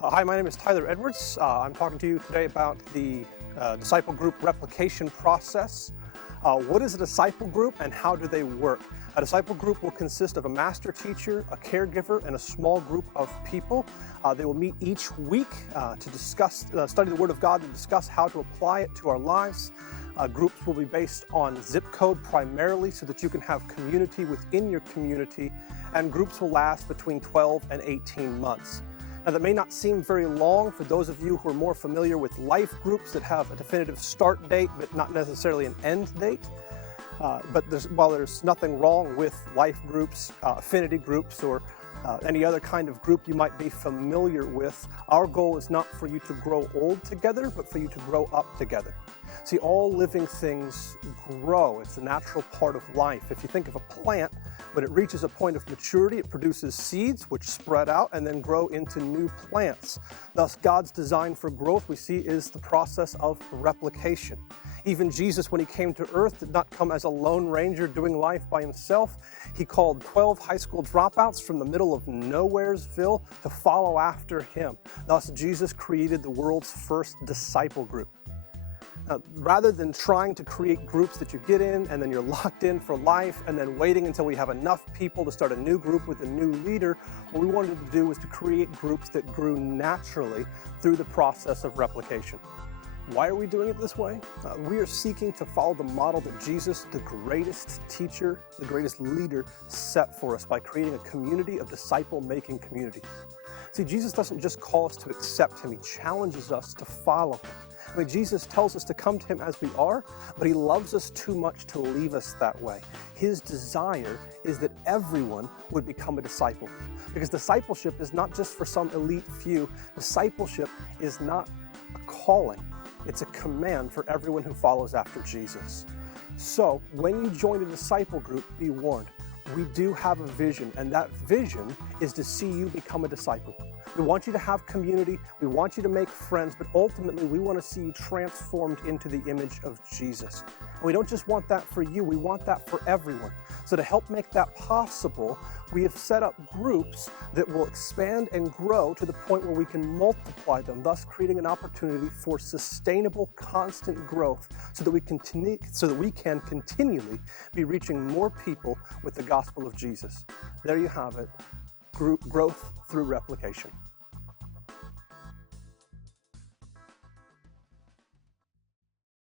Hi, my name is Tyler Edwards. I'm talking to you today about the disciple group replication process. What is a disciple group and how do they work? A disciple group will consist of a master teacher, a caregiver, and a small group of people. They will meet each week to discuss, study the Word of God and discuss how to apply it to our lives. Groups will be based on zip code primarily so that you can have community within your community, and groups will last between 12 and 18 months. Now, that may not seem very long for those of you who are more familiar with life groups that have a definitive start date but not necessarily an end date. But while there's nothing wrong with life groups, affinity groups, or any other kind of group you might be familiar with, our goal is not for you to grow old together, but for you to grow up together. See, all living things grow. It's a natural part of life. If you think of a plant, when it reaches a point of maturity, it produces seeds which spread out and then grow into new plants. Thus, God's design for growth, we see, is the process of replication. Even Jesus, when he came to earth, did not come as a lone ranger doing life by himself. He called 12 high school dropouts from the middle of Nowheresville to follow after him. Thus, Jesus created the world's first disciple group. Rather than trying to create groups that you get in and then you're locked in for life and then waiting until we have enough people to start a new group with a new leader, what we wanted to do was to create groups that grew naturally through the process of replication. Why are we doing it this way? We are seeking to follow the model that Jesus, the greatest teacher, the greatest leader, set for us by creating a community of disciple-making community. See, Jesus doesn't just call us to accept him, he challenges us to follow him. I mean, Jesus tells us to come to him as we are, but he loves us too much to leave us that way. His desire is that everyone would become a disciple. Because discipleship is not just for some elite few. Discipleship is not a calling. It's a command for everyone who follows after Jesus. So, when you join a disciple group, be warned. We do have a vision, and that vision is to see you become a disciple. We want you to have community, we want you to make friends, but ultimately we want to see you transformed into the image of Jesus. And we don't just want that for you, we want that for everyone. So to help make that possible, we have set up groups that will expand and grow to the point where we can multiply them, thus creating an opportunity for sustainable, constant growth so that we can continually be reaching more people with the gospel of Jesus. There you have it, growth through replication.